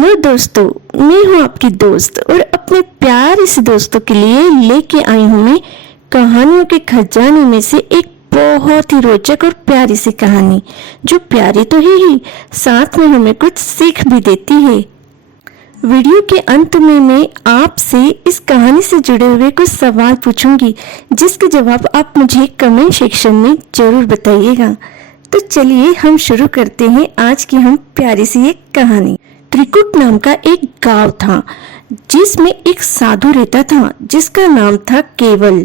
Hello दोस्तों, मैं हूँ आपकी दोस्त और अपने प्यारे से दोस्तों के लिए लेके आई हूँ मैं कहानियों के खजाने में से एक बहुत ही रोचक और प्यारी सी कहानी, जो प्यारी तो है ही, साथ में हमें कुछ सीख भी देती है। वीडियो के अंत में मैं आपसे इस कहानी से जुड़े हुए कुछ सवाल पूछूंगी, जिसके जवाब आप मुझे कमेंट सेक्शन में जरूर बताइएगा। तो चलिए हम शुरू करते हैं आज की हम प्यारी सी एक कहानी। त्रिकुट नाम का एक गांव था, जिसमें एक साधु रहता था जिसका नाम था केवल।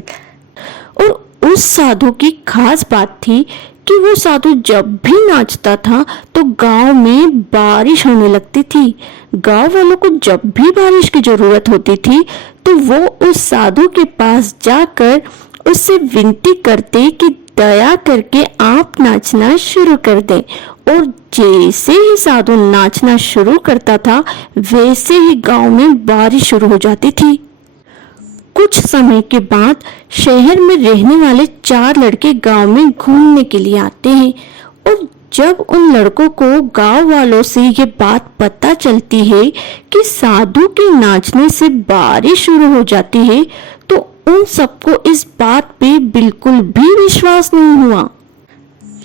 और उस साधु की खास बात थी कि वो साधु जब भी नाचता था तो गांव में बारिश होने लगती थी। गांव वालों को जब भी बारिश की जरूरत होती थी तो वो उस साधु के पास जाकर उससे विनती करते कि दया करके आप नाचना शुरू कर दें। और जैसे ही साधु नाचना शुरू करता था वैसे ही गांव में बारिश शुरू हो जाती थी। कुछ समय के बाद शहर में रहने वाले 4 लड़के गांव में घूमने के लिए आते हैं। और जब उन लड़कों को गांव वालों से ये बात पता चलती है कि साधु के नाचने से बारिश शुरू हो जाती है तो उन सबको इस बात पे बिल्कुल भी विश्वास नहीं हुआ।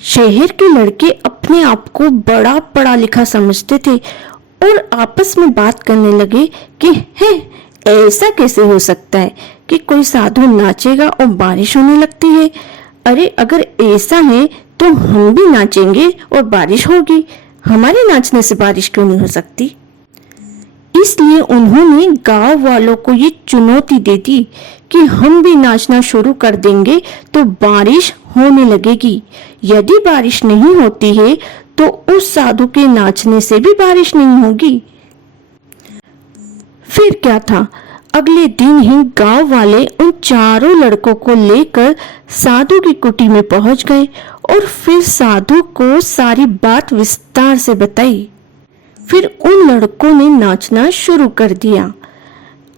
शहर के लड़के अपने आप को बड़ा पढ़ा लिखा समझते थे और आपस में बात करने लगे कि है ऐसा कैसे हो सकता है कि कोई साधु नाचेगा और बारिश होने लगती है। अरे अगर ऐसा है तो हम भी नाचेंगे और बारिश होगी, हमारे नाचने से बारिश क्यों नहीं हो सकती। इसलिए उन्होंने गांव वालों को ये चुनौती दे दी कि हम भी नाचना शुरू कर देंगे तो बारिश होने लगेगी। यदि बारिश नहीं होती है तो उस साधु के नाचने से भी बारिश नहीं होगी। फिर क्या था, अगले दिन ही गांव वाले उन चारों लड़कों को लेकर साधु की कुटी में पहुंच गए और फिर साधु को सारी बात विस्तार से बताई। फिर उन लड़कों ने नाचना शुरू कर दिया।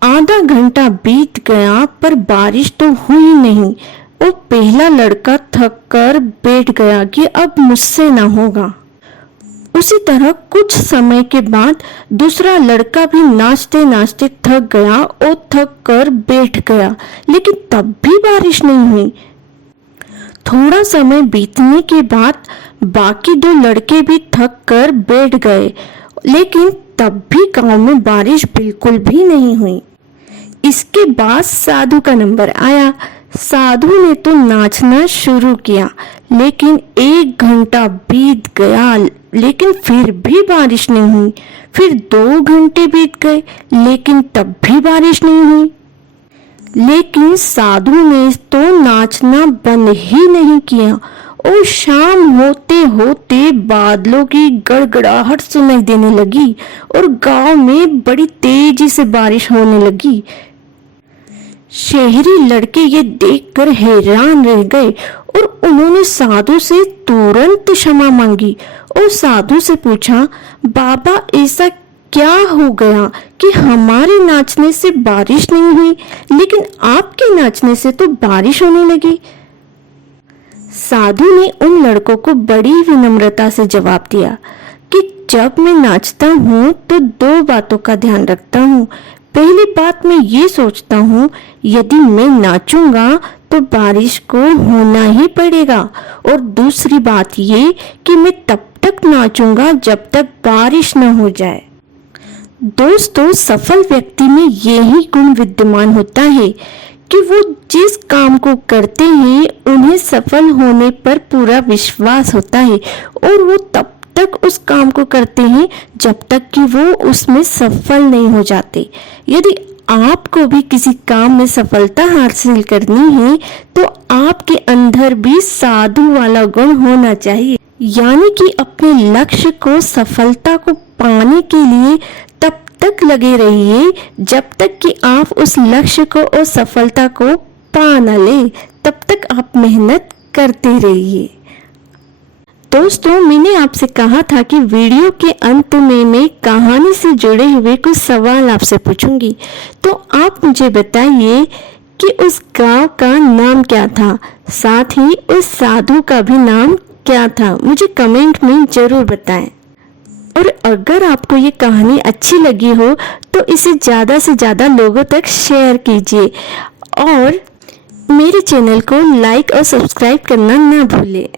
आधा घंटा बीत गया पर बारिश तो हुई नहीं और पहला लड़का थक कर बैठ गया कि अब मुझसे ना होगा। उसी तरह कुछ समय के बाद दूसरा लड़का भी नाचते नाचते थक गया और थक कर बैठ गया, लेकिन तब भी बारिश नहीं हुई। थोड़ा समय बीतने के बाद बाकी 2 लड़के भी थक कर बैठ गए, लेकिन तब भी गांव में बारिश बिल्कुल भी नहीं हुई। इसके बाद साधु का नंबर आया। साधु ने तो नाचना शुरू किया, लेकिन 1 घंटा बीत गया लेकिन फिर भी बारिश नहीं हुई। फिर 2 घंटे बीत गए लेकिन तब भी बारिश नहीं हुई। लेकिन साधु ने तो नाचना बंद ही नहीं किया और शाम होते होते बादलों की गड़गड़ाहट सुनाई देने लगी और गांव में बड़ी तेजी से बारिश होने लगी। शहरी लड़के ये देखकर हैरान रह गए और उन्होंने साधु से तुरंत क्षमा मांगी और साधु से पूछा, बाबा ऐसा क्या हो गया कि हमारे नाचने से बारिश नहीं हुई लेकिन आपके नाचने से तो बारिश होने लगी। साधु ने उन लड़कों को बड़ी विनम्रता से जवाब दिया कि जब मैं नाचता हूँ तो 2 बातों का ध्यान रखता हूँ। पहली बात मैं ये सोचता हूँ यदि मैं नाचूंगा तो बारिश को होना ही पड़ेगा, और दूसरी बात ये कि मैं तब तक नाचूंगा जब तक बारिश न हो जाए। दोस्तों, सफल व्यक्ति में यही गुण विद्यमान होता है कि वो जिस काम को करते हैं उन्हें सफल होने पर पूरा विश्वास होता है और वो तब तक उस काम को करते हैं जब तक कि वो उसमें सफल नहीं हो जाते। यदि आपको भी किसी काम में सफलता हासिल करनी है तो आपके अंदर भी साधु वाला गुण होना चाहिए, यानी कि अपने लक्ष्य को, सफलता को पाने के लिए तब तक लगे रहिए जब तक कि आप उस लक्ष्य को और सफलता को पा न ले, तब तक आप मेहनत करते रहिए। दोस्तों, मैंने आपसे कहा था कि वीडियो के अंत में मैं कहानी से जुड़े हुए कुछ सवाल आपसे पूछूंगी, तो आप मुझे बताइए कि उस गांव का नाम क्या था, साथ ही उस साधु का भी नाम क्या था। मुझे कमेंट में जरूर बताएं। और अगर आपको ये कहानी अच्छी लगी हो तो इसे ज़्यादा से ज़्यादा लोगों तक शेयर कीजिए और मेरे चैनल को लाइक और सब्सक्राइब करना ना भूलें।